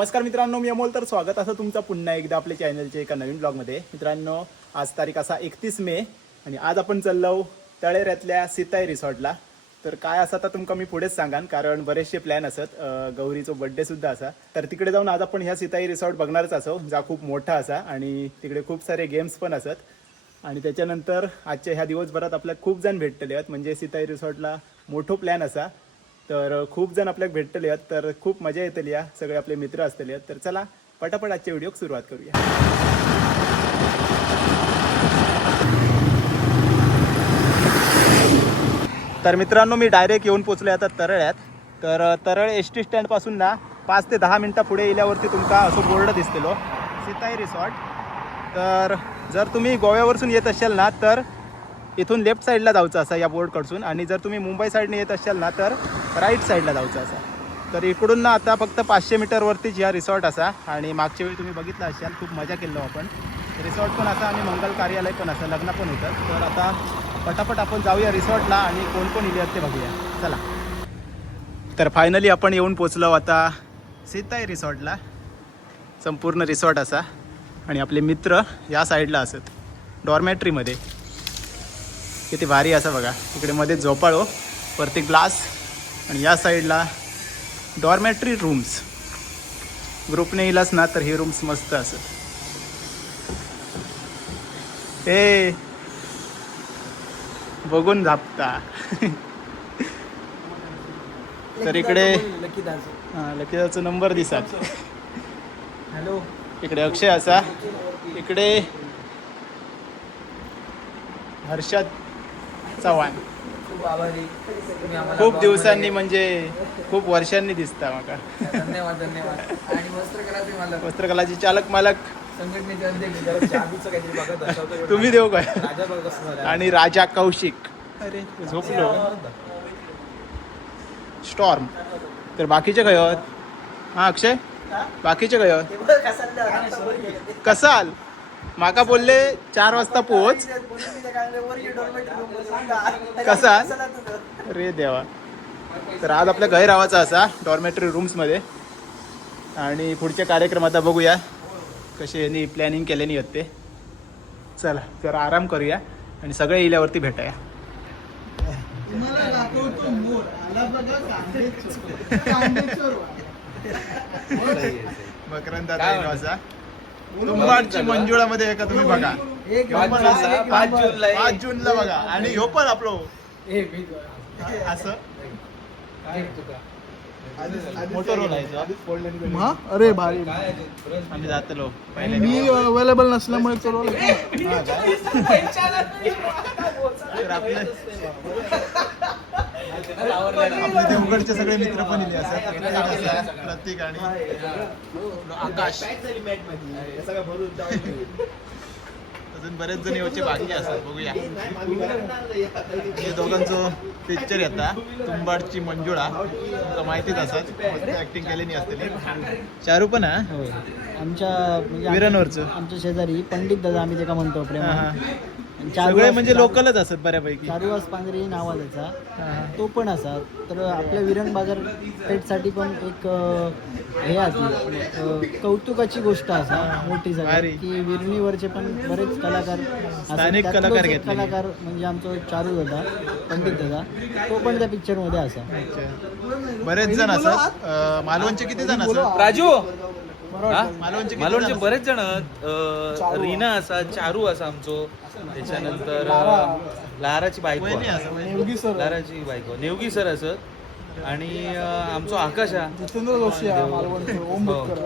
नमस्कार मित्रांनो, मी अमोल. तर स्वागत असं तुमचं पुन्हा एकदा आपल्या चॅनलच्या एका नवीन ब्लॉगमध्ये. मित्रांनो, आज तारीख असा 31 मे आणि आज आपण चाललो तळेऱ्यातल्या सीताई रिसॉर्टला. तर काय असा तर तुमका मी पुढेच सांगान, कारण बरेचसे प्लॅन असत. गौरीचा बड्डे सुद्धा असा. तर तिकडे जाऊन आज आपण ह्या सीताई रिसॉर्ट बघणारच असो, जा खूप मोठा असा आणि तिकडे खूप सारे गेम्स पण असत. आणि त्याच्यानंतर आजच्या ह्या दिवसभरात आपल्याला खूप जण भेटलेले आहेत, म्हणजे सीताई रिसॉर्टला मोठो प्लॅन असा. तर खूप जण आपल्याला भेटलेले आहेत, तर खूप मजा येतली या, सगळे आपले मित्र असलेले आहेत. तर चला पटापट आजच्या व्हिडिओक सुरुवात करूया. तर मित्रांनो, मी डायरेक्ट येऊन पोचलो आता तरळ्यात. तर तरळ एस टी स्टँडपासून ना 5 ते 10 मिनटं पुढे गेल्यावरती तुमका असं बोर्ड दिसतेलो सीताई रिसॉर्ट. तर जर तुम्ही गोव्यावरून येत असाल ना तर इथून लेफ्ट साईडला जायचं असा या बोर्डकडसून, आणि जर तुम्ही मुंबई साईडने येत असाल ना तर राईट साईडला जायचं असा. तर इकडून ना आता फक्त 500 मीटरवरतीच या रिसॉर्ट असा. आणि मागच्या वेळी तुम्ही बघितलं असाल खूप मजा केलो आपण. रिसॉर्ट पण असा आणि मंगल कार्यालय पण असं, लग्न पण होतं. तर आता पटापट आपण जाऊया रिसॉर्टला आणि कोण कोण इले ते बघूया. चला. तर फायनली आपण येऊन पोचलो आता सीताई रिसॉर्टला. संपूर्ण रिसॉर्ट असा आणि आपले मित्र या साईडला असत डॉर्मॅट्रीमध्ये. किती भारी असं बघा, इकडे मध्ये झोपाळो, वरती ग्लास आणि या साईडला डॉर्मॅट्री रूम्स. ग्रुपने येलास ना तर हे रूम्स मस्त असत. हे बघून झापता. तर इकडे लकीदाचा नंबर दिसत. हॅलो, इकडे अक्षय असा, इकडे हर्षद चव्हाण. खूप आभारी तुम्ही आम्हाला खूप blog दिवसांनी मध्ये- म्हणजे खूप वर्षांनी दिसता माका. धन्यवाद धन्यवाद. आणि वस्त्रकलाचे मला वस्त्रकलाची चालक मालक संघटनेचे अध्यक्ष चाबीचं काहीतरी बघत असावं. तुम्ही देऊ काय. राजा बघ कसं झालं. आणि राजा कौशिक. अरे झोपलो. स्टॉर्म. तर बाकीचे काय आहेत? हा अक्षय, बाकीचे काय आहेत? कसाल माका बोलले 4 वाजता पोहोच. कसा? अरे देवा. तर आज आपल्या घर राहायचा असा डॉर्मेटरी रूम्समध्ये. आणि पुढचे कार्यक्रम आता बघूया कसे यांनी प्लॅनिंग केल्याने आहेत ते. चला जरा आराम करूया आणि सगळे इल्यावरती भेटाया. मकरंद असा तुंबाडची मंजुळामध्ये आहे का तुम्ही बघा. 5 जूनला बघा. आणि ह्यो पण आपलो असं मोठं रोल आहे. अरे भारी. आम्ही जातलो मी अवेलेबल नसल्यामुळे तो रोल तर आपले देवगडचे सगळे मित्र पण इले असतात. प्रतीक आणि आकाश. अजून बरेच जण याचे बाकी असतात. बघूया. हे दोघांचं पिक्चर येता तुंबाडची मंजुळा. तुमका माहितीच असत, ऍक्टिंग केलेली असते. चारू पण हा आमच्या म्हणजे विरानवरचं आमच्या शेजारी पंडित दादा आम्ही त्याला म्हणतो प्रेम. सगळे म्हणजे लोकलच असत बऱ्यापैकी. चारुवास पांगरी नाव त्याचा. हा. तो पण असा. तर आपल्या विरण बाजारपेठसाठी पण एक हे आहे, कौतुकाची गोष्ट असा मोठी भारी. झाली की विरणीवरचे पण बरेच कलाकार असतात. स्थानिक त्यातलोच कलाकार एक घेतले. कलाकार म्हणजे आमचा चारू दादा, पंडित दादा, तो पण त्या पिक्चर मध्ये असा. बरेच जण असत. मालवणचे किती जण असत? राजू मालवणचे किती मालवणचे जण बरेच जण रीना असा, चारू असा आमचो. त्याच्यानंतर लहाराची बायको, वहिनी असं, नेवगी सर, लहाराची बायको नेवगी सर असत. आणि आमचो आकाश हा, जितेंद्र जोशी आहे मालवणचे, ओम बुतकर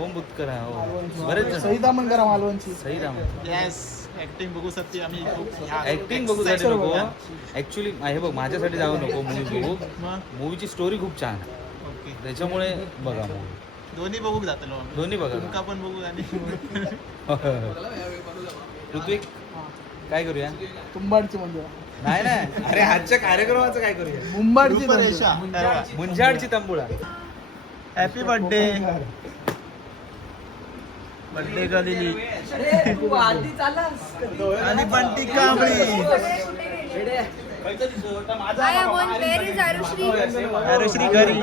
ओम बुतकर हा, हो. बरेच जण. सईदा मंगरा मालवणची. सही राम. येस. ऍक्टिंग बघू शकते आम्ही. ऍक्टिंग बघूसाठी नको ऍक्च्युली. हे बघ, माझ्यासाठी जाऊ नको मूवी बघू. मूवीची स्टोरी खूप छान आहे, ओके. त्याच्यामुळे बघा मूवी. दोन्ही बघू जातलो. दोन्ही बघा. तुमका पण बघू आणि ऋत्विक काय करूया? तुंबाडची मंदिर, नाही नाही, अरे आजच्या कार्यक्रमाचं काय करूया? मुंबाडची रूपरेषा. मुंजाडची तंबुळा. Happy birthday. बर्थडे झालेली आणि Bunty Kambli. I am on where is Arushri? आरुश्री घरी.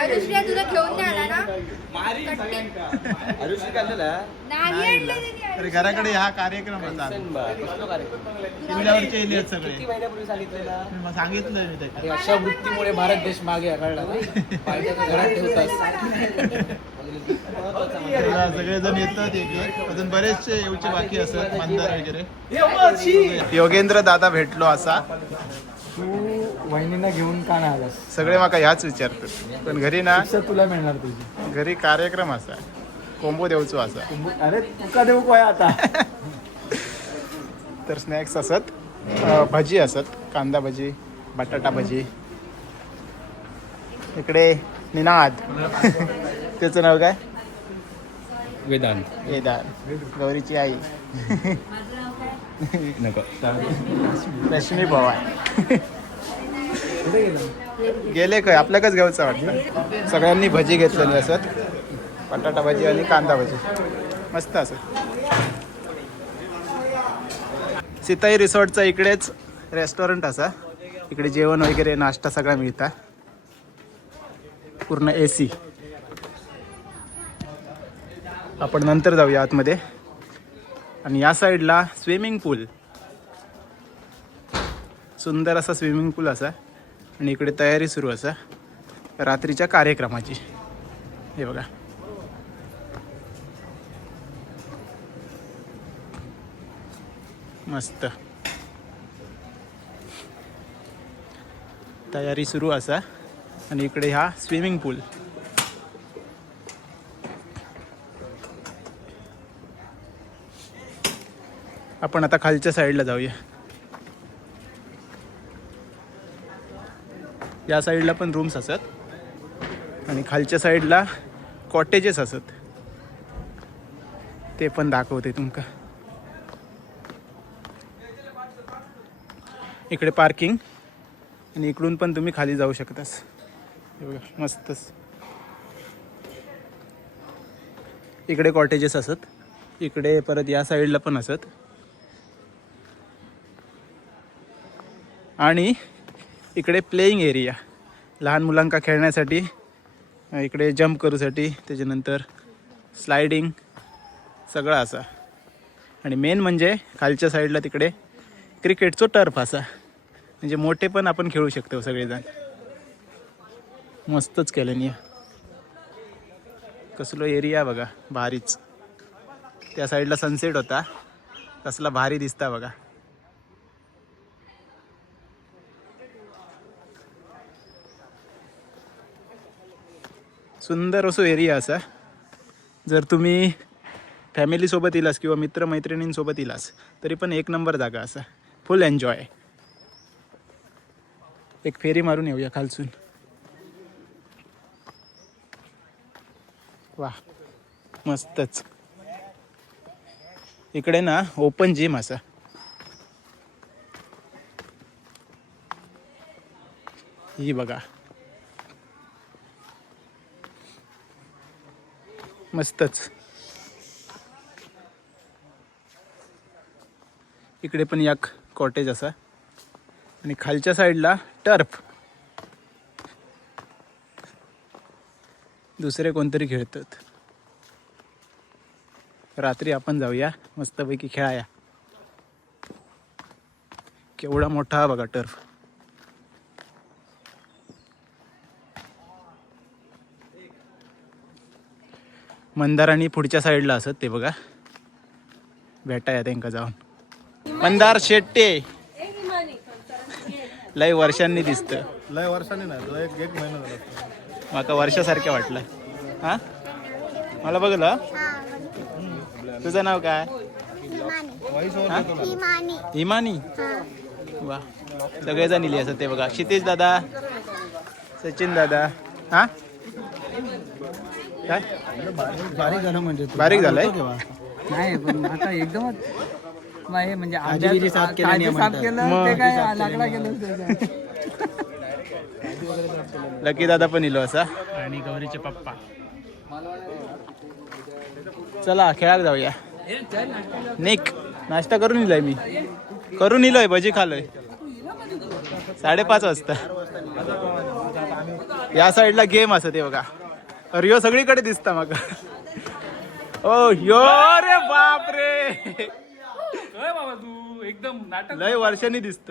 आरुश्री तुला घेऊन नाही आला ना? कट्टी. नाही आणलं त्यांनी. अरे घराकडे हा कार्यक्रम होता. किल्ल्यावरचे एलियट सगळे. मग सांगितलं मी त्याच्यात. अशा वृत्तीमुळे भारत देश मागे आघाडला घरात ठेवतात. सगळेजण येतात एक एक. अजून बरेचसे येऊचे बाकी असतात मंदार वगैरे. योगेंद्र दादा भेटलो असा. तू वहिनीला घेऊन का नाही आलास? सगळे माका ह्याच विचारतात. पण घरी ना तुला मिळणार तुझी. घरी कार्यक्रम असा कोंबो देऊचो असा. अरे तुका देऊ काय आता? तर स्नॅक्स असत. भजी असत. कांदा भजी, बटाटा भजी. इकडे निनाद. त्याचं नाव काय? वेदांत. वेदांत. गौरीची आई. नको. रश्मी पवार. गेले काय आपल्याकच घ्यायचं वाटतं. सगळ्यांनी भजी घेतलेली असत. बटाटा भजी आणि कांदा भजी मस्त असत. सीताई रिसॉर्टचा इकडेच रेस्टॉरंट असा. इकडे जेवण वगैरे नाश्ता सगळा मिळता. पूर्ण AC. आपण नंतर जाऊया आतमध्ये. आणि या साईडला स्विमिंग पूल. सुंदर असा स्विमिंग पूल असा. आणि इकडे तयारी सुरू असा रात्रीच्या कार्यक्रमाची. हे बघा. मस्त तयारी सुरू असा. आणि इकडे हा स्विमिंग पूल. आपण आता खालच्या साईडला जाऊया. या साईडला पण रूम्स असत. आणि खालच्या साईडला कॉटेजेस असत. ते पण दाखवते तुमका. इकडे पार्किंग. आणि इकडून पण तुम्ही खाली जाऊ शकतास. हे बघा मस्तच. इकडे कॉटेजेस असत. इकडे परत या साईडला पण असत. आणि इकडे प्लेईंग एरिया. लहान मुलांका खेळण्यासाठी. इकडे जंप करूसाठी. त्याच्यानंतर स्लायडिंग सगळं असा. आणि मेन म्हणजे खालच्या साईडला तिकडे क्रिकेटचं टर्फ असा. म्हणजे मोठे पण आपण खेळू शकतो सगळेजण. मस्तच केलं नाही. कसलो एरिया बघा भारीच. त्या साईडला सनसेट होता. कसला भारी दिसता बघा. सुंदर असो एरिया असा. जर तुम्ही फॅमिलीसोबत इलास किंवा मित्रमैत्रिणींसोबत इलास तरी पण एक नंबर जागा असा. फुल एन्जॉय. एक फेरी मारून येऊया खालसून. वा मस्तच. इकडे ना ओपन जिम असा. ही बघा मस्तच. इकडे पण एक कॉटेज असा. आणि खालच्या साईडला टर्फ. दुसरे कोणतरी खेळतात. रात्री आपण जाऊया मस्तपैकी खेळाया. केवढा मोठा हा बघा टर्फ. मंदार आणि पुढच्या साईडला असत ते बघा. भेटाया त्यांका जाऊन. मंदार शेट्टे लय वर्षांनी दिसतं. लय वर्षांनी नाही एक महिना झाला. माका वर्षासारख्या वाटलं. हा मला बघलं. तुझं नाव काय? हा? हिमानी. वा सगळेजण इले असत ते बघा. क्षितिज दादा, सचिन दादा. हा काय बारीक झालं म्हणजे बारीक झालंय. नाही पण आता एकदमच म्हणजे आजीगिरी साफ केलं नाही म्हणतात. ते काय लाकडा केलं. लकी दादा पण इलो असा. आणि गौरीचे पप्पा. चला खेळायला जाऊया. निक नाश्ता करून इलाय मी. करून इलोय भजी खालोय 5:30 वाजता. या साईडला गेम असं ते बघा. अरे यो सगळीकडे दिसता मग. ओ यो रे बाप रे तू एकदम नाटक लय वर्षांनी दिसत.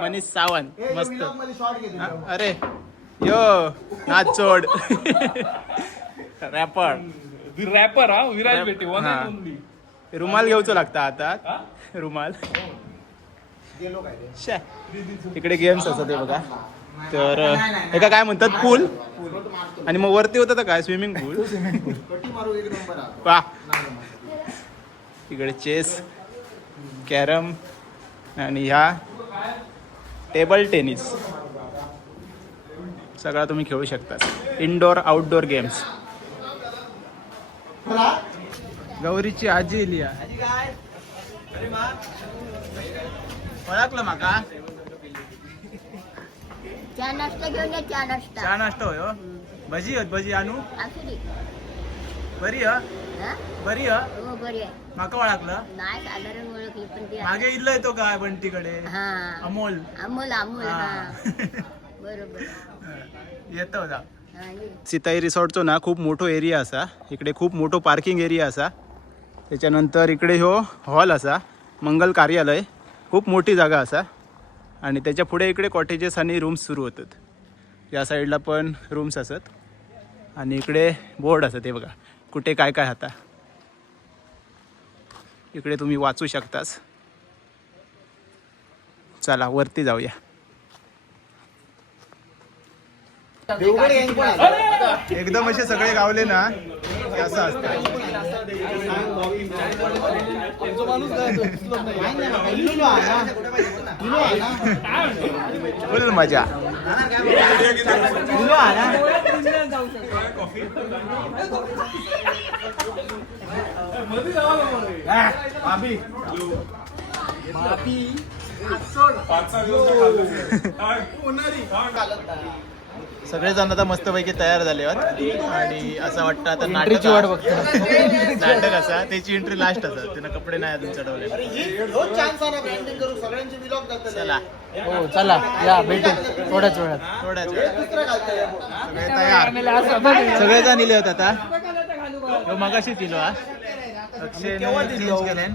मनीष सावंत मस्त. अरे यो नाचोड रॅपर रॅपर हा विराज बेटी वन हा. And only. रुमाल घेऊचो लागता आता रुमाल. शे. इकडे गेम्स असतात ते बघा. तर एका काय म्हणतात पूल आणि मग वरती होतं तर काय स्विमिंग पूल. वा इकडे चेस कॅरम आणि ह्या टेबल टेनिस सगळा तुम्ही खेळू शकता. Indoor outdoor games. गौरीची आजी इली ओळखलं माका. चहा नाश्ता घेऊन या चहा नाश्ता. चहा नाश्ता होय हो. भजी होत भजी आणू असू दे. बरी ह हा? बरी ह हो बरी आहे. माका ओळखलं. नाही साधारण ओळखली पण ती मागे इल्लय तो काय बंटीकडे हा अमोल. अमोल अमोल हा हा. बरोबर. येतो जा. हा, ये. सीताई रिसॉर्टचो ना खूप मोठो एरिया असा. इकडे खूप मोठो पार्किंग एरिया असा. त्याच्यानंतर इकडे ह्यो हॉल असा मंगल कार्यालय. खूप मोठी जागा असा आणि त्याच्या पुढे इकडे कॉटेजेस आणि रूम्स सुरू होतात. या साईडला पण रूम्स असत आणि इकडे बोर्ड असत ते बघा कुठे काय काय आता. इकडे तुम्ही वाचू शकतास. चला वरती जाऊया. एकदम असे सगळे गावले ना की असं असतं. फुल मजा. सगळेजण आता मस्तपैकी तयार झाले आहेत आणि असं वाटतं आता नाटकाची वाट बघतो. नाटक असा त्याची एंट्री लास्ट असा. त्यांना कपडे नाही अजून चढवले. चला हो चला या भेटू थोड्याच वेळात. थोड्याच वेळात सगळे तयार. सगळेजण इले होत आता. ह्यो मगाशीच इलो हा. अक्षयने चेंज केले.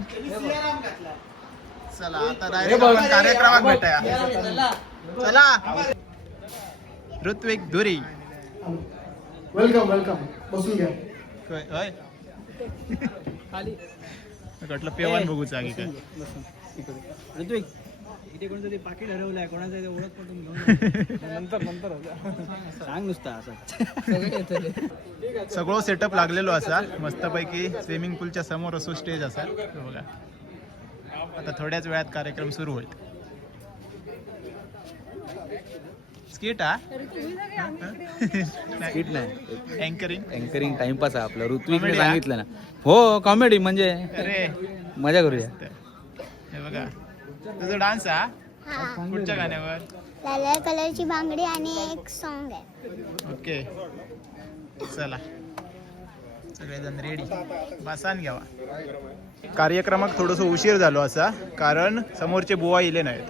चला आता डायरेक्ट आपण कार्यक्रमात भेटूया. चला ऋत्विक धुरी. वेलकम वेलकम बसून घ्या. होय म्हटलं पेवन बघू जागी काय. ऋत्विक इथे कोणतं पाकिट हरवलंय कोणाचं ते ओळख पटून घेऊन नंतर सांग नुसता असं. सगळं सेटअप लागलेलो असा मस्तपैकी. स्विमिंग पूलच्या समोर असो स्टेज असा बघा. आता थोड्याच वेळात कार्यक्रम सुरू होईल. स्किट हा स्किट नाही अँकरिंग. अँकरिंग टाइमपास आहे आपला. ऋत्विकने Comedy हा? सांगितलं ना. हो कॉमेडी म्हणजे अरे मजा करूया. हे बघा तुझा डान्स हा कुठच्या गाण्यावर. लाल कलरची बांगडी आणि एक सॉन्ग आहे. ओके चला सगळेजण रेडी. बसान घ्यावा. कार्यक्रमात थोडंसं उशीर झालो असा कारण समोरचे बुवा इले नाहीत.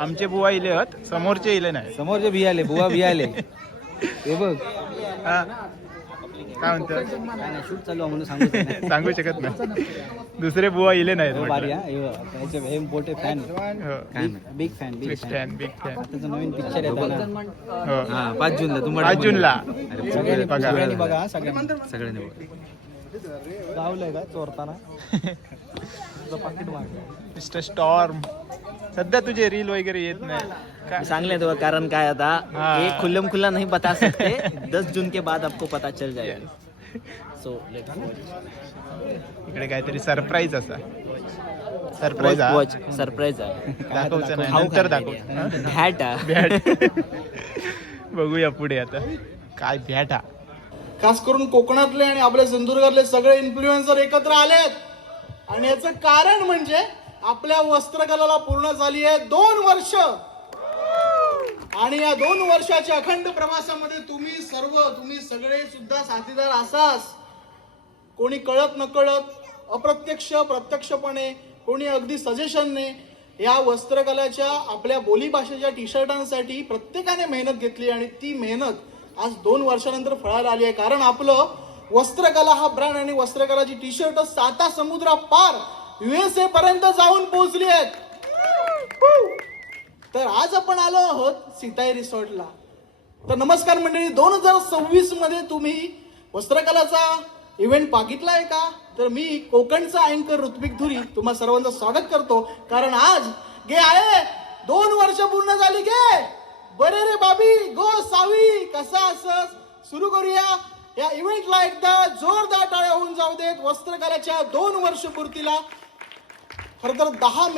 आमचे बुवा इले आहेत समोरचे इले नाहीत. समोरचे भियाले बुवा भियाले. हे बघ हा काय म्हणतात शूट चालू आहे म्हणून सांगू सांगू शकत नाही. दुसरे बुवा इले नाहीत भारी म्हटलं. हे मोठे फॅन काय नाही. Big fan big fan big fan. त्याचं नवीन पिक्चर येतं ना. हो हा 5 जूनला तुम्हाला 5 जूनला. सगळ्यांनी बघा. सगळ्यांनी बघा सगळ्यांनी सगळ्यांनी बघा. गावलंय का चोरताना पाकिट मारलं. मिस्टर स्टॉर्म सध्या तुझे रील वगैरे येत नाही का? सांगले तो कारण काय आता हाँ। एक खुल्लम खुल्ला नहीं बता सकते 10 जून के बाद आपको पता चल जाएगा. सो इकडे काहीतरी सरप्राईज असा. सरप्राईज हा सरप्राईज आहे. दाखवचं नाही नंतर दाखव. भॅट भ्याट. बघूया पुढे आता काय भ्याट हा. खास करून कोकणातले आणि आपल्या सिंधुदुर्गातले सगळे इन्फ्लुएन्सर एकत्र आलेत आणि याचं कारण म्हणजे आपल्या वस्त्रकलेला पूर्ण झाली आहे 2 वर्ष आणि या 2 वर्षाच्या अखंड प्रवासामध्ये तुम्ही सगळे सुद्धा साथीदार असाच. कोणी कळत नकळत अप्रत्यक्ष प्रत्यक्षपणे कोणी अगदी सजेशनने या वस्त्रकलाच्या आपल्या बोलीभाषेच्या टी शर्टांसाठी प्रत्येकाने मेहनत घेतली आणि ती मेहनत आज 2 वर्षानंतर फळाला आली आहे. कारण आपलं वस्त्रकला हा ब्रँड आणि वस्त्रकलाची टी शर्ट 7 समुद्रा पार USA पर्यंत जाऊन पोहोचली आहेत. तर आज आपण आलो आहोत सीताई रिसॉर्टला. तर नमस्कार मंडळी, 2026 मध्ये तुम्ही वस्त्रकलाचा इव्हेंट बघितलाय का? तर मी कोकणचा अँकर ऋत्विक धुरी तुम्हा सर्वांचं स्वागत करतो. कारण आज गे आहे 2 वर्ष पूर्ण झाली गे. बरे रे बाबी गो सावी कसा असं सुरू करूया या इव्हेंटला. एकदा जोरदार टाळ्या होऊन जाऊ देत वस्त्रकलाच्या 2 वर्ष पूर्तीला. खरं तर 10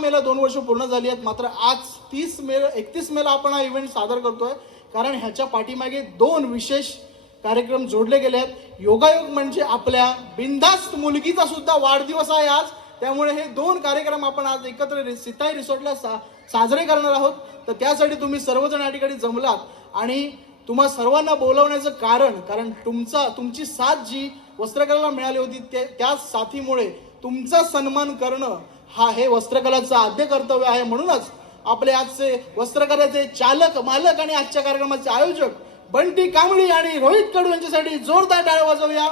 मेला 2 वर्ष पूर्ण झाली आहेत. मात्र आज 31 मेला आपण हा इव्हेंट सादर करतोय. कारण ह्याच्या पाठीमागे 2 विशेष कार्यक्रम जोडले गेले आहेत. योगायोग म्हणजे आपल्या बिनधास्त मुलगीचा सुद्धा वाढदिवस आहे आज. त्यामुळे हे 2 कार्यक्रम आपण आज एकत्र सीताई रिसॉर्टला साजरे करणार आहोत. तर त्यासाठी तुम्ही सर्वजण या ठिकाणी जमलात आणि तुम्हा सर्वांना बोलवण्याचं कारण तुमची साथ जी वस्त्रकलेला मिळाली होती त्या साथीमुळे तुमचा सन्मान करणं हे वस्त्रकलाचं आद्य कर्तव्य आहे. म्हणूनच आपले आजचे वस्त्रकलेचे चालक मालक आणि आजच्या कार्यक्रमाचे आयोजक बंटी कांबळी आणि रोहित कडू यांच्यासाठी जोरदार टाळ्या वाजवूया.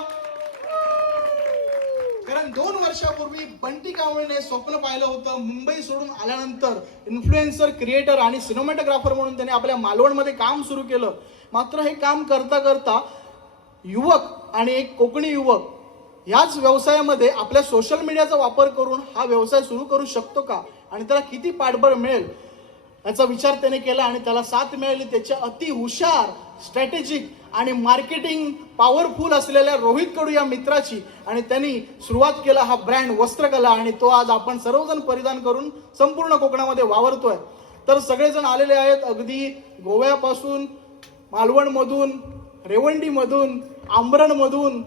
कारण 2 वर्षापूर्वी बंटी कांबळीने स्वप्न पाहिलं होतं. मुंबई सोडून आल्यानंतर इन्फ्लुएन्सर, क्रिएटर आणि सिनेमॅटोग्राफर म्हणून त्याने आपल्या मालवणमध्ये काम सुरू केलं. मात्र हे काम करता करता युवक आणि एक कोकणी युवक याच व्यवसायामध्ये आपल्या सोशल मीडियाचा वापर करून हा व्यवसाय सुरू करू शकतो का आणि त्याला किती पाठबळ मिळेल याचा विचार त्याने केला आणि त्याला साथ मिळाली त्याच्या अति हुशार, स्ट्रॅटेजिक आणि मार्केटिंग पॉवरफुल असलेल्या रोहित कडू या मित्राची. आणि त्यांनी सुरुवात केला हा ब्रँड वस्त्रकला आणि तो आज आपण सर्वजण परिधान करून संपूर्ण कोकणामध्ये वावरतोय. तर सगळेजण आलेले आहेत अगदी गोव्यापासून, मालवणमधून, रेवंडीमधून, आंबरणमधून,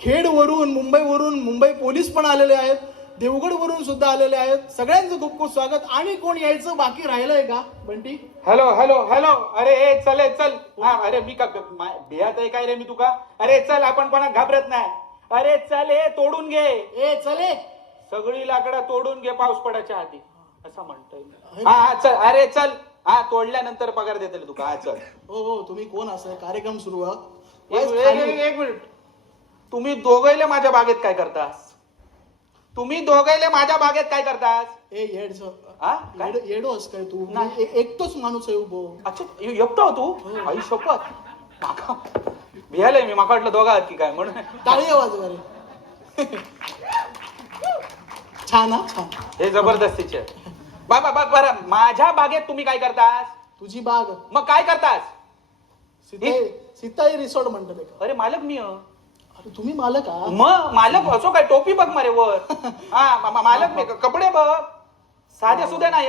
खेडवरून, मुंबई पोलीस पण आलेले आहेत, देवगडवरून सुद्धा आलेले आहेत. सगळ्यांचं खूप खूप स्वागत. आणि कोण यायचं बाकी राहिलंय का बंटी? हॅलो. अरे चल. अरे मी का भियात आहे काय रे मी तुका? अरे चल, आपण कोणा घाबरत नाही. अरे चल, तोडून घे. चले सगळी लाकडं तोडून घे पाऊस पडायच्या आधी असं म्हणतोय. हा चल. अरे चल. तोडल्यानंतर पगार देते तुका. हा चल. हो तुम्ही कोण असं कार्यक्रम सुरू एक मिनिट. तुम्ही दोघैले माझ्या बागेत काय करतास? येडोस काय तू? एकटोच माणूस आहे उभो. अच्छा एकटा तू? आई शपथ. भियालय मी. माका वाटलं दोघा की काय म्हणून. टाळी आवाज बरे. छान छान. हे जबरदस्तीचे. बाबा बघ बरं, माझ्या बागेत तुम्ही काय करतास? तुझी बाग. मग काय करतास? सीताई रिसॉर्ट म्हणतात. अरे मालक मी. अरे तुम्ही मालक आहात? मग मालक असो काय? टोपी बघ मारे वर. मालक मी. कपडे बघ साधे सुद्धा नाही.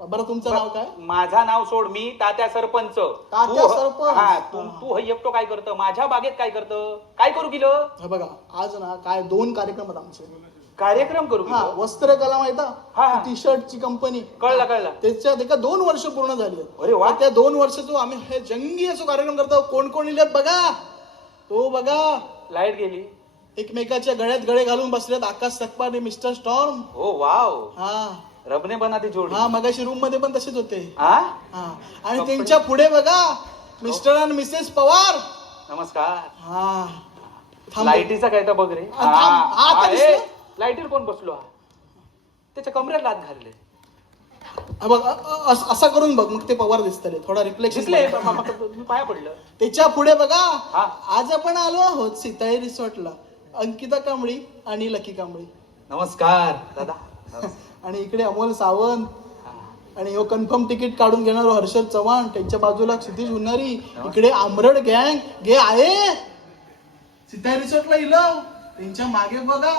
बरं तुमचं नाव काय? माझा नाव सोड. मी तात्या सरपंच. तू एकटो काय करतं? माझ्या बागेत काय करतं? काय करू गेलं? बघा आज ना काय 2 कार्यक्रम आहेत आमचे. कार्यक्रम करू. वस्त्रकला माहिती? टी शर्टची कंपनी. कळला. त्याच्यात एका 2 वर्ष पूर्ण झाली आहेत. अरे वा. त्या 2 वर्षाचो आम्ही हे जंगी असो कार्यक्रम करतो. कोण इलेत बघा. तो बघा. लाईट गेली. एकमेकाच्या गळ्यात गळे घालून बसलेत आकाश सकपाने मिस्टर स्टॉर्म. हो वाव. हा रबने बना ती जोडी. मगाशी रूम मध्ये पण तसेच होते. आणि कपडे. त्यांच्या पुढे बघा मिस्टर आणि मिसेस पवार. नमस्कार. लाईटीचा काय तर बघ रे. लाईटीवर कोण बसलो? त्याच्या कमरेला हात घालले. बघ असा करून बघ मग ते पवार दिसतले. थोडा रिफ्लेक्शन पाया पडलं. त्याच्या पुढे बघा. आज आपण आलो आहोत सीताई रिसॉर्टला. अंकिता कांबळी आणि लकी कांबळी. नमस्कार दादा. आणि इकडे अमोल सावंत आणि हो कन्फर्म तिकीट काढून घेणार हर्षद चव्हाण. त्यांच्या बाजूला क्षितिज उन्हारी. इकडे आंबरड गँग गे आहे सीताई रिसॉर्टला इलव. त्यांच्या मागे बघा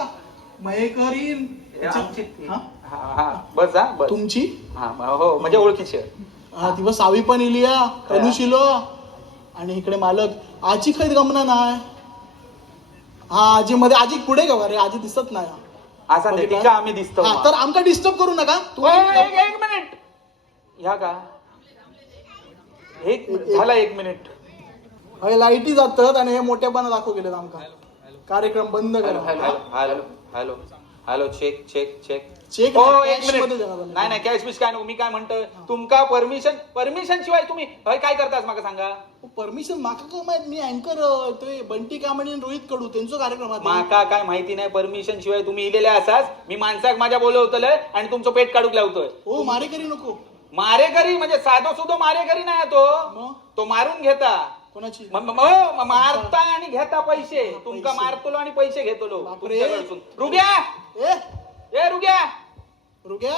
मयेकरीन. बस तुमची हो म्हणजे ओळखीची. ती सावी पण इलिया. तनुशिलो. आणि इकडे मालक आजी खैत गमना नाही. आजी मध्ये आजी पुढे गा रे. आजी दिसत नाही. आम्ही दिसतो. तर आमका डिस्टर्ब करू नका. एक मिनिट. ह्या का झाला 1 मिनिट. लाईटी जातात आणि हे मोठेपणा दाखवू गेले आमका. कार्यक्रम बंद करा. Hello. Hello check check check check हो नाही, एक cash मध्ये मिनिट देणार आम्ही. नाही कॅश बिश काय नको मी काय म्हणतोय तुमका परमिशन शिवाय तुम्ही हय काय करतास मला सांगा परमिशन माका काय माहित मी अँकर ते बंटी कांबळे आणि रोहित कडू त्यांचं कार्यक्रमात आहे. माका काय माहिती नाही परमिशन शिवाय तुम्ही इलेले असाच मी माणसाक माझ्या बोलवतलंय आणि तुमचं पेट काढूक लावतोय हो मारेकरी नको मारेकरी म्हणजे साधो सुधो मारेकरी नाही तो मग तो मारून घेता कोणाची मारता आणि घेता पैसे तुमका मारतलो आणि पैसे घेतलो बापरे. तुमच्याकडसून. रुग्या ए ए रुग्या रुग्या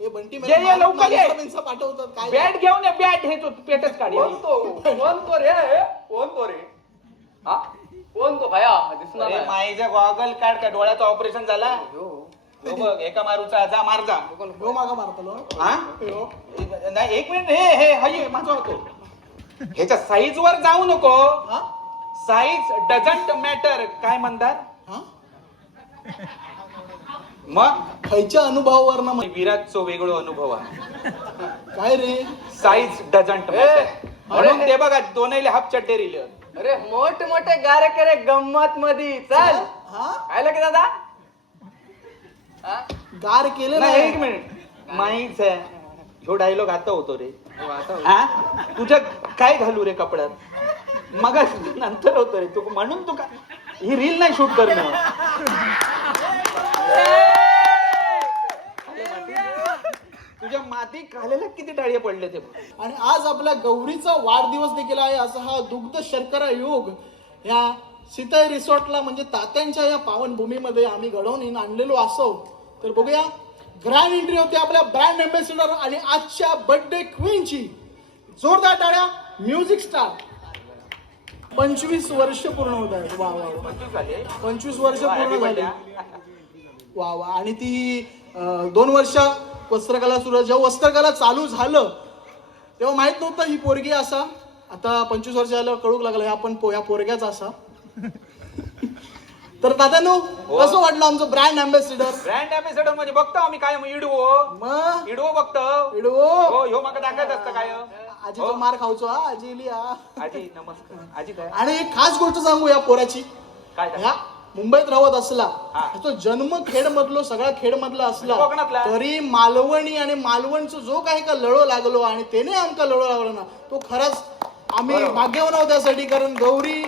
हे बंटी ये, ये, लवकर ये. पेन्सा पाठवतात काय बॅट घेऊन ये बॅट हे तो पेटच काढ कोण तो रे कोण तो भया दिसणार नाही. माईचा गॉगल काढ का डोळ्याचं ऑपरेशन झाला हो बघ एका मारूचा जा मार जा हो मागा मारतलो हा हो. नाही एक मिनिट हे हे माझा होतो ह्याच्या साईज वर जाऊ नको हा साईज डझंट मॅटर काय म्हणतात हा मग खायच्या अनुभवावर ना विराटचा वेगळो अनुभव आहे काय रे साईज डझंट म्हणून ते बघा दोनही हाफ चड्डे रिल अरे मोठे गारे गंमत मध्ये चल हा काय की दादा हा? गार केले नाही एक नाही मिनिट माहीच आहे ह्यो डायलॉग आता होतो रे हा तुझ्या काय घालू रे कपड्यात मग नंतर होतो रे तू म्हणून तू ही रील नाही शूट करणं तुझ्या माती खाल्याला किती टाळी पडले ते आणि आज आपल्या गौरीचा वाढदिवस देखील आहे असा हा दुग्ध शर्करा योग या सीताई रिसॉर्टला म्हणजे तात्यांच्या या पावनभूमीमध्ये आम्ही घडवून आणलेलो असो तर बघूया ग्रँड एंट्री होते आपल्या ब्रँड अँबॅसिडर आणि आजच्या बर्थडे क्वीनची जोरदार टाळ्या म्युझिक स्टार 25 वर्ष पूर्ण होत आहेत वा वा वा 25 वर्ष पूर्ण झाली वा वा आणि ती 2 वर्ष वस्त्रकला सुरू जेव्हा वस्त्रकला चालू झालं तेव्हा माहित नव्हतं ही पोरगी असा आता 25 वर्ष झालं कळूक लागलं हे आपण या पोरग्याचा असा तर दादानो कसं वाटलं आमचं ब्रँड अँबॅसिडर म्हणजे बघतो आम्ही काय इडवो मग बघतो इडवो हो ह्यो माका दाखवत असतं काय आजीचा मार खाऊचो हा आजी इली हा आजी नमस्कार आजी काय आणि एक खास गोष्ट सांगू या पोराची काय ह्या मुंबईत राहत असला हा. तो जन्म खेड मधलो सगळा खेड मधला असला कोकणातला. तरी मालवणी आणि मालवणचं जो काही का लढो लागलो आणि त्याने आमका लढो लागलो ना तो खरंच आम्ही भाग्यवान आहोत त्यासाठी कारण गौरी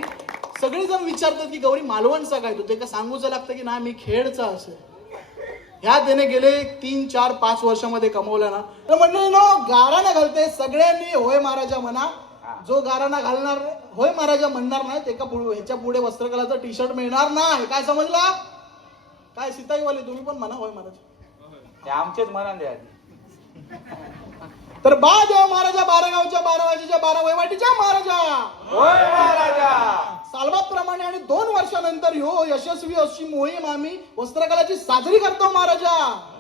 सगळे जण विचारतात की गौरी मालवणचा काय तो ते का सांगूचं लागतं की ना मी खेडचा असेल ह्या त्याने गेले 3, 4, 5 वर्षामध्ये कमवलं ना तर म्हणलं नो गाराना घालते सगळ्यांनी होय महाराजा म्हणा जो गाराना घालणार होय महाराजा म्हणणार नाही ते का ह्याच्या पुढे वस्त्रकलाचा टी शर्ट मिळणार नाही काय समजला काय सीताईवाले तुम्ही पण म्हणा होय महाराज ते आमचेच म्हणा द्या आधी तर बा देव महाराजा 12 गावच्या 12 वाजेच्या 12 वैवाटीच्या महाराजा होय महाराजा सालबाद प्रमाणे आणि 2 वर्षानंतर ह्यो यशस्वी अशी मोहीम आम्ही वस्त्रकलाची साजरी करतो महाराजा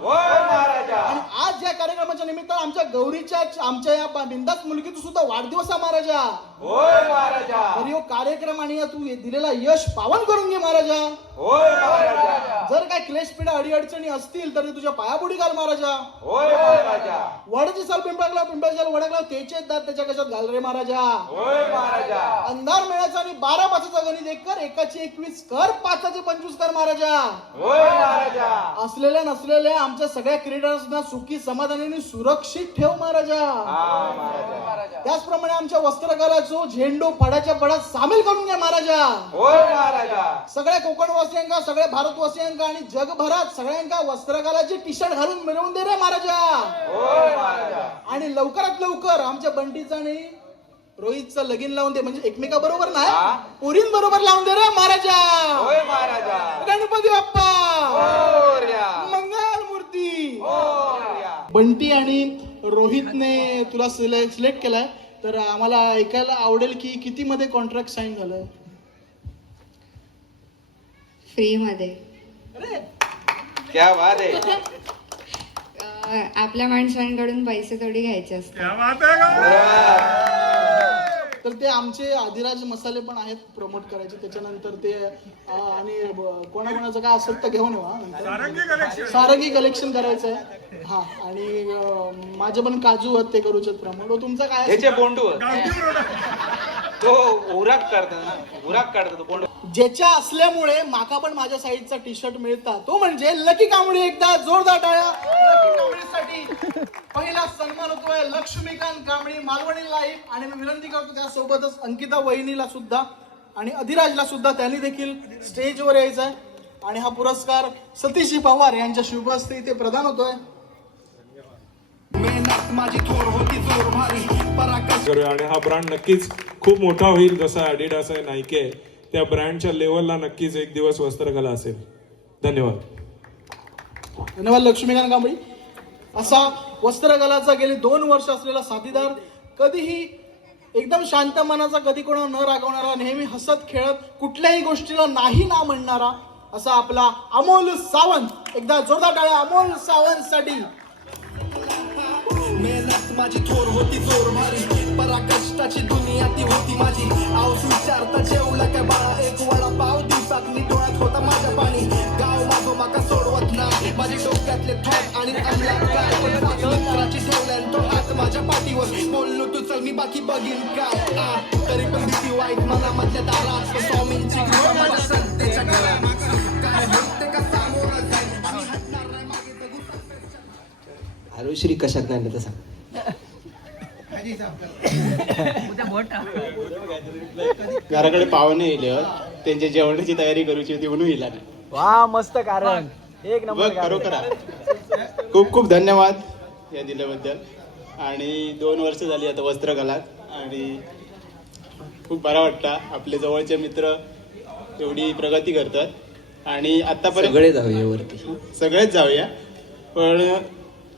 होय महाराजा आणि आज या कार्यक्रमाच्या निमित्त आमच्या गौरीच्या आमच्या या बिंदास मुलगीचा सुद्धा वाढदिवस आहे महाराजा होय महाराजा तर ह्यो कार्यक्रम आणि या तू दिलेला यश पावन करून घे महाराजा होय महाराजा जर काय क्लेशपीडा अडीअडचणी असतील तर ते तुझ्या पायापुढी घाल महाराजा होय महाराजा वडची साल पिंपळाला वडकला त्याचे दात त्याच्या कशात घाल रे महाराजा होय महाराजा अंधार मिळायचा आणि 12 पाचाचा गणित 1 कर 1चे 21 कर 5चे 25 कर महाराजा होय महाराजा असलेल्या नसलेल्या आमच्या सगळ्या क्रीडांना सुखी समाधानी आणि सुरक्षित ठेव महाराजा हा महाराजा त्याचप्रमाणे आमच्या वस्त्रकलाचो झेंडू पडाच्या पडात सामील करून घ्या महाराजा होय महाराजा सगळ्या कोकणवासियांका सगळ्या भारतवासियांका आणि जगभरात सगळ्यांका वस्त्रकलाची टी शर्ट घालून मिळवून दे रे महाराजा होय महाराजा आणि लवकरात लवकर आमच्या बंटीचा आणि रोहितचं लगीन लावून दे म्हणजे एकमेका बरोबर हा. नाही पुरीन बरोबर लावून दे रे महाराजा होय महाराजा गणपती बाप्पा मोरया. मंगल मूर्ती मोरया. बंटी आणि रोहितने तुला सिलेक्ट केलाय तर आम्हाला ऐकायला आवडेल की किती मध्ये कॉन्ट्रॅक्ट साईन झालंय फ्री मध्ये क्या बात आहे आपल्या माणसांकडून पैसे थोडी घ्यायचे असतात तर ते आमचे आदिराज मसाले पण आहेत प्रमोट करायचे त्याच्यानंतर ते आणि कोणाकोणाचं काय असेल तर घेऊन येऊ सारंगी कलेक्शन करायचं आहे हा आणि माझे पण काजू आहेत ते करूचे प्रमोट तुमचं काय ह्याचे बोंडू तो उराक काढतो ना उराक काढतो तो बोंडू ज्याच्या असल्यामुळे माका पण माझ्या साईडचा टी शर्ट मिळता तो म्हणजे लकी कांबळी. एकदा जोरदार टाळ्या लकी कांबळीसाठी. पहिला सन्मान होतोय लक्ष्मीकांत कांबळी मालवणी लाईव्ह. आणि मी विनंती करतो त्यासोबतच अंकिता वहिनीला सुद्धा आणि अधिराजला सुद्धा त्यांनी देखील स्टेजवर यायचं आहे. आणि हा पुरस्कार सतीश पवार यांच्या शुभहस्ते इथे प्रदान होतोय. करूया आणि हा ब्रँड नक्कीच खूप मोठा होईल. जसा ॲडिडास आहे, नाईके आहे, त्या ब्रँडच्या लेवलला नक्कीच एक दिवस वस्त्रकला असेल. धन्यवाद. धन्यवाद लक्ष्मीकांत कांबळी. असा वस्त्रकलाचा गेली 2 वर्ष असलेला साथीदार, कधीही एकदम शांत मनाचा, कधी कोणाला न रागवणारा, नेहमी हसत खेळत, कुठल्याही गोष्टीला नाही ना म्हणणारा असा आपला अमोल सावंत. एकदा जोरदार टाळ्या अमोल सावंत साठी. मेहनत माझी थोर होती जोर भारी, परा कष्टाची दुनिया ती होती माझी. आऊस विचारता जेवला काय बाळा, एक वडापाव दिवसात मी डोळ्यात होता माझ्या पाणी. गाव माझो माका सोडवत ना, माझे डोक्यातले थॉट आणि अंमलात काय कराची ठेवल्यान तो हात माझ्या पाठीवर. बोललो तू चल मी बाकी बघीन काय, तरी पण भीती वाईट मनामधल्या दारात. स्वामींची कृपा माझ्या संतेच्या घरात, काय होते का सामोरं जाईल. आरुश्री कशात नाही तसा घराकडे पाहुणे येले, त्यांच्या जेवणाची तयारी करूची होती म्हणून येला नाही. वा मस्त कारण, एक नंबर खरोखर खूप खूप धन्यवाद या दिल्याबद्दल. आणि 2 वर्ष झाली आता वस्त्रकलात आणि खूप बरं वाटतं. आपले जवळचे मित्र एवढी प्रगती करतात आणि आतापर्यंत सगळे जाऊया वरती, सगळेच जाऊया. पण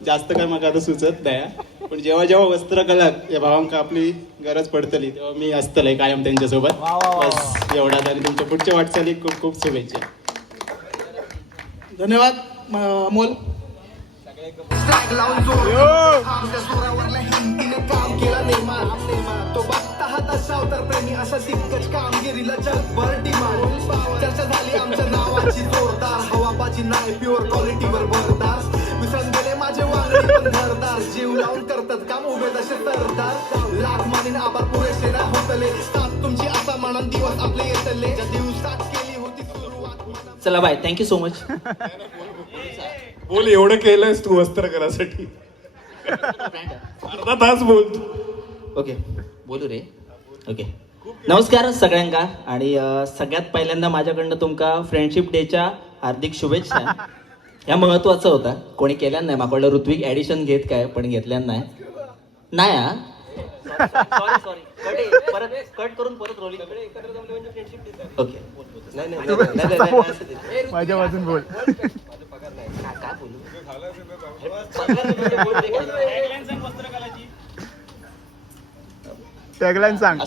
जास्त काय मला आता सुचत नाही. पण जेव्हा जेव्हा वस्त्रकला या भावांका आपली गरज पडतली तेव्हा मी असतलंय कायम त्यांच्यासोबत. बस एवढाच. आणि तुमच्या पुढच्या वाटचालीत खूप खूप शुभेच्छा. धन्यवाद अमोल. काम केलं नेमा तो बघता हा दशाव तर प्रेमी अशा दिग्गज कामगिरीला जगभर डिमांड. चर्चा झाली आमच्या नावाची जोरदार, हवाबाजी नाही प्युअर क्वालिटीवर भरदार. विसरून गेले माझे वांगडी पण घरदार, जीव लावून करतात काम उभे तसे सरदार. लाख मानीन आभार पुरेसे ना होतले, साथ तुमची आता म्हणून दिवस आपले येतले. ज्या दिवसात केली होती सुरुवात. चला बाय, थँक्यू सो मच. बोल, एवढं केलंयस तू वस्त्रकलासाठी, अर्धा तास बोल. ओके बोलू रे. ओके, नमस्कार सगळ्यांका. आणि सगळ्यात पहिल्यांदा माझ्याकडनं तुमका फ्रेंडशिप डेच्या हार्दिक शुभेच्छा. ह्या महत्वाचं होता. कोणी केल्या नाही माकडलं ऋत्विक ॲडिशन घेत काय, पण घेतल्या नाही. हा सॉरी परत कट करून परत रोलिंग. ओके, माझ्या बाजून बोल. काय बोलू. टॅगलाईन सांग.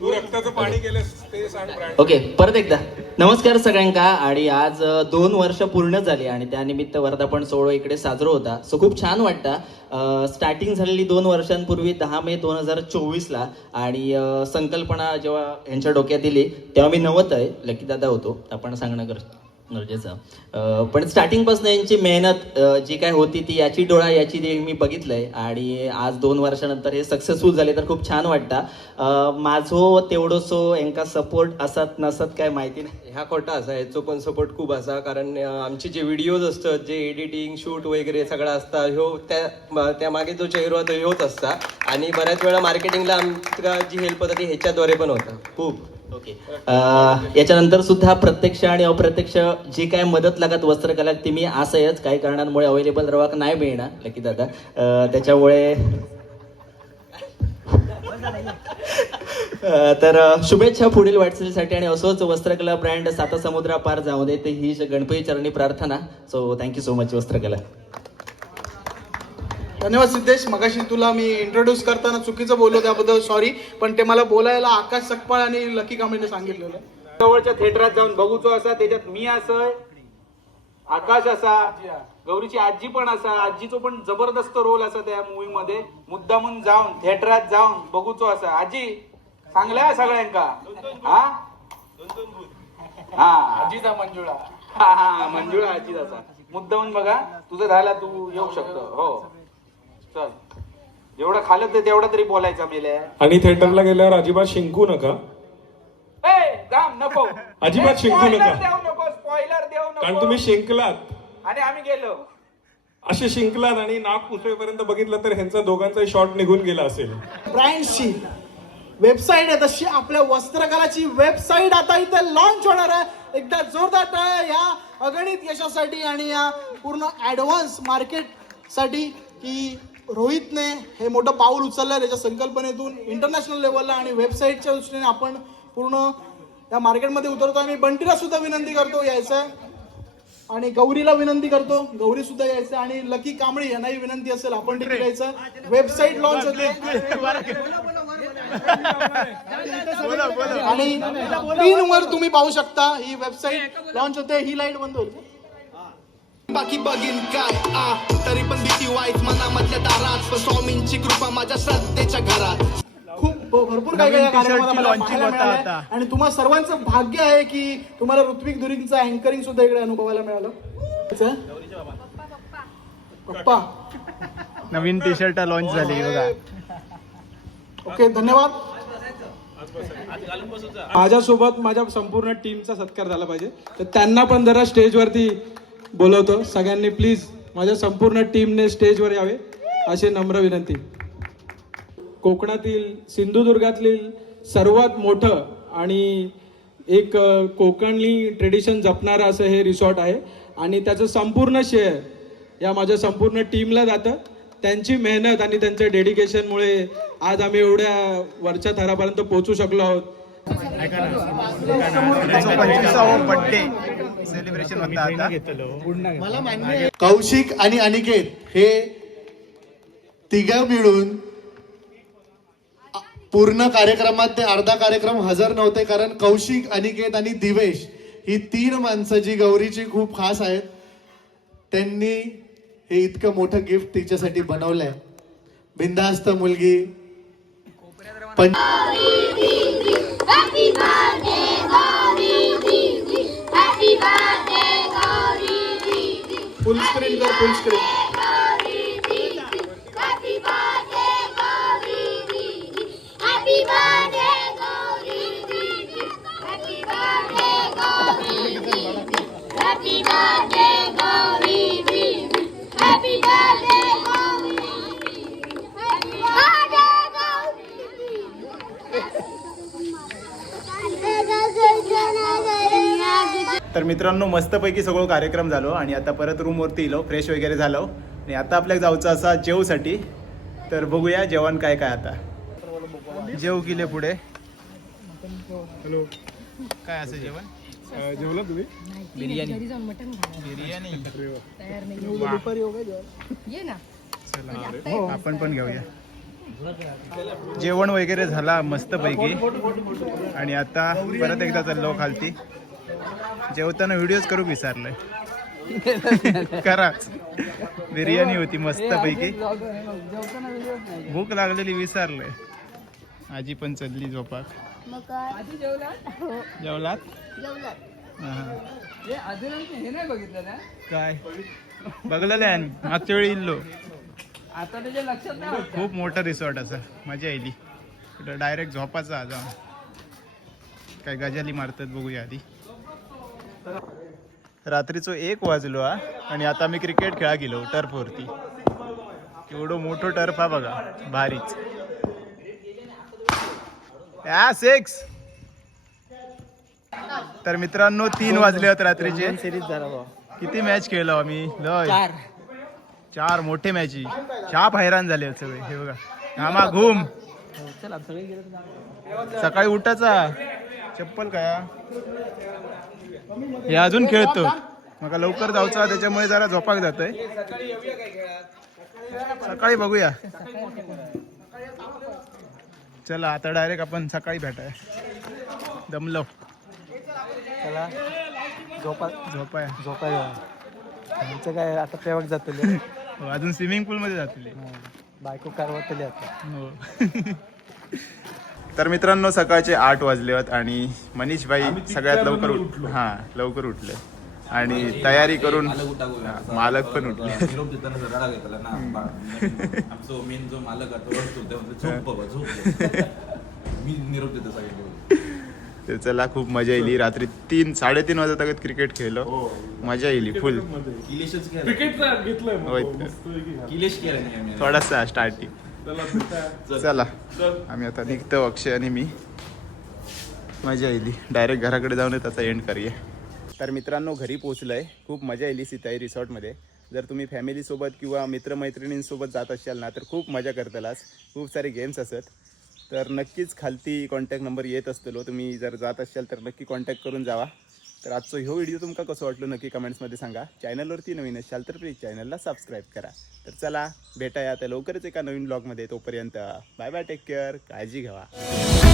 तू रक्ताचं पाणी केलंस ते सांग ब्रँड. ओके, परत एकदा नमस्कार सगळ्यांका. आणि आज 2 वर्ष पूर्ण झाली आणि त्यानिमित्त वर्धापन सोहळा इकडे साजरा होता. सो खूप छान वाटतं. स्टार्टिंग झालेली 2 वर्षांपूर्वी 10 मे 2024ला. आणि संकल्पना जेव्हा यांच्या डोक्यात दिली तेव्हा मी नवत आहे, लकी दादा होतो, आपण सांगणं गरजेचं. पण स्टार्टिंगपासून यांची मेहनत जी काय होती ती याची डोळा याची ते मी बघितलंय. आणि आज 2 वर्षानंतर हे सक्सेसफुल झाले तर खूप छान वाटतं. माझो तेवढोसो यांका सपोर्ट असत नसत काय माहिती नाही. ह्या खोटा असा ह्याचो पण सपोर्ट खूप असा, कारण आमचे जे व्हिडिओज असतात, जे एडिटिंग शूट वगैरे सगळं असता ह्यो त्या मागे जो चेहरा तो ह्योच असता. आणि बऱ्याच वेळा मार्केटिंगला आमका जी हेल्प होता ती ह्याच्याद्वारे पण होता खूप. ओके, याच्यानंतर सुद्धा प्रत्यक्ष आणि अप्रत्यक्ष जी काय मदत लागत वस्त्रकला ती मी असंच काही कारणांमुळे अवेलेबल रवाक नाही मिळणार लकी दादा. त्याच्यामुळे तर शुभेच्छा पुढील वाटचालीसाठी. आणि असोच वस्त्रकला ब्रँड 7 समुद्रा पार जाऊ दे ते ही गणपती चरणी प्रार्थना. So thank you so much Vastrakala. धन्यवाद सिद्धेश. मगाशी तुला मी इंट्रोड्यूस करताना चुकीचं बोललो त्याबद्दल सॉरी. पण ते मला बोलायला आकाश सकपाळ आणि लकी कांबळीने सांगितलेलं. जवळच्या थिएटरात जाऊन बघूचो असा, त्याच्यात मी असं, आकाश असा, गौरीची आजी पण असा. आजीचो पण जबरदस्त रोल असा त्या मूवी मध्ये. मुद्दामून जाऊन थिएटरात जाऊन बघूचो असा. आजी सांगल्या सगळ्यांका. हा आजीचा मंजुळा. हा मंजुळा आजी असा. मुद्दामून बघा, तुझं झाला, तू येऊ शकतो. हो चल, जेवढं खाल्लं ते तेवढं तरी बोलायचं मेल्या. आणि थिएटरला गेल्यावर अजिबात शिंकू नका. जाम नको अजिबात शिंकू नका. स्पॉइलर देऊ कारण तुम्ही शिंकलात आणि आम्ही गेलो. असे शिंकलात आणि नाक पुसवेपर्यंत बघितलं तर ह्यांचा दोघांचा शॉट निघून गेला असेल. ब्रँड्सची वेबसाईट आहे तशी आपल्या वस्त्रकलाची वेबसाईट आता इथे लॉन्च होणार आहे. एकदा जोरदार टाळ्या या अगणित यशासाठी आणि या पूर्ण ॲडव्हान्स मार्केटसाठी की रोहितने हे मोठं पाऊल उचललं त्याच्या संकल्पनेतून इंटरनॅशनल लेवलला आणि वेबसाईटच्या दृष्टीने आपण पूर्ण या मार्केटमध्ये उतरतो. मी बंटीला सुद्धा विनंती करतो यायचं आणि गौरीला विनंती करतो गौरी सुद्धा यायचं आणि लकी कांबळी यांनाही विनंती असेल आपण देखील यायचं. वेबसाईट लॉन्च होते आणि 3 वर तुम्ही पाहू शकता ही वेबसाईट लॉन्च होते. ही लाईट बंद होईल बाकी बघीन काय तरी पण भीती वाईट मनामधल्या दारात स्वामींची कृपा माझ्या श्रद्धेच्या घरात. खूप भरपूर काय काय या कार्यक्रमाला मला launching पाहायला होता मिळालंय. आता. आणि तुम्हा सर्वांचं भाग्य आहे की तुम्हाला ऋत्विक धुरींचं अँकरिंग सुद्धा इकडे अनुभवायला मिळालं. पप्पा नवीन टी शर्ट लॉन्च झाली बघा. ओके धन्यवाद. माझ्यासोबत माझ्या संपूर्ण टीमचा सत्कार झाला पाहिजे तर त्यांना पण जरा स्टेजवरती बोलवतो. सगळ्यांनी प्लीज माझ्या संपूर्ण टीमने स्टेजवर यावे अशी नम्र विनंती. कोकणातील सिंधुदुर्गातील सर्वात मोठं आणि एक कोकणी ट्रेडिशन जपणारं असं हे रिसॉर्ट आहे आणि त्याचं संपूर्ण श्रेय या माझ्या संपूर्ण टीमला जातं. त्यांची मेहनत आणि त्यांच्या डेडिकेशनमुळे आज आम्ही एवढ्या वरच्या थरापर्यंत पोहोचू शकलो आहोत. 25वा बर्थडे सेलिब्रेशन होता आता. कौशिक आणि अनिकेत हे तिघं मिळून पूर्ण कार्यक्रमात ते अर्धा कार्यक्रम हजर नव्हते कारण कौशिक अनिकेत आणि दिवेश ही 3 माणसं जी गौरीची खूप खास आहेत त्यांनी हे इतकं मोठं गिफ्ट तिच्यासाठी बनवलंय. बिनधास्त मुलगी फुल स्क्रीन कर फुल स्क्रीन. तर मित्रांनो मस्तपैकी सगळं कार्यक्रम झालो आणि आता परत रूमवरती इलो फ्रेश वगैरे झालो आणि आता आपल्याला जाऊचं असा जेवसाठी. तर बघूया जेवण काय काय आता. जेव गेले पुढे. हॅलो काय असं जेवण जेवला तुम्ही? बिर्याणी. चला आपण पण घेऊया. जेवण वगैरे झाला मस्तपैकी आणि आता परत एकदा चाललो खालती. जेवताना व्हिडिओज करू विसरलोय. खराच बिर्याणी होती मस्तपैकी. भूक लागलेली विसरलोय. आजी पण चलली झोपाक. जेवलात? काय बघलेलं आहे मागच्या वेळी इल्लो. आता त्याच्या लक्षात नाही. खूप मोठं रिसॉर्ट असं मजा येईल. डायरेक्ट झोपाचा जाऊन काय गजाली मारतात बघूया आधी. रात्रीचो 1 वाजलो हा आणि आता मी क्रिकेट खेळा गेलो टर्फवरती. एवढं मोठं टर्फ हा बघा भारीच. 6. तर मित्रांनो 3 वाजले आहेत रात्रीचे. किती मॅच खेळलो आम्ही. 4 मोठे मॅची. शाप हैराण झाले सगळे. हे बघा घामा घुम. सकाळी उठायचा चप्पल काय हे अजून खेळतो. मग लवकर जाऊचा त्याच्यामुळे जरा झोपाक जातोय. सकाळी बघूया. चला आता डायरेक्ट आपण सकाळी भेटाय. दमलो. त्याला झोपाय काय आता पेवाक जातले. अजून स्विमिंग पूल मध्ये जातले. बायको कारवतली आता. हो. तर मित्रांनो सकाळचे 8 वाजले आहेत आणि मनीष भाई सगळ्यात लवकर लवकर उठले आणि तयारी करून मालक पण उठले. मेन जो मालक तर चला खूप मजा येईल रात्री 3-3:30 वाजता क्रिकेट खेळलो मजा येईल फुल थोडासा स्टार्टिंग चला आम्ही आता निघतो अक्षय आणि मी मजा येईल डायरेक्ट घराकडे जाऊन त्याचा एंड करूया तर मित्रांनो घरी पोहोचलो आहे खूप मजा येईल सीताई रिसॉर्टमध्ये जर तुम्ही फॅमिलीसोबत किंवा मित्रमैत्रिणींसोबत जात असाल ना तर खूप मजा करतालाच खूप सारे गेम्स असत तर नक्कीच खालती कॉन्टॅक्ट नंबर येत असतो तुम्ही जर जात असाल तर नक्की कॉन्टॅक्ट करून जावा तर आजचा ह्यो व्हिडिओ तुमका कसं वाटलो नक्की कमेंट्समध्ये सांगा चॅनलवरती नवीन असाल तर प्लीज चॅनलला सबस्क्राईब करा तर चला भेटाया आता लवकरच एका नवीन ब्लॉगमध्ये तोपर्यंत बाय बाय टेक केअर काळजी घ्यावा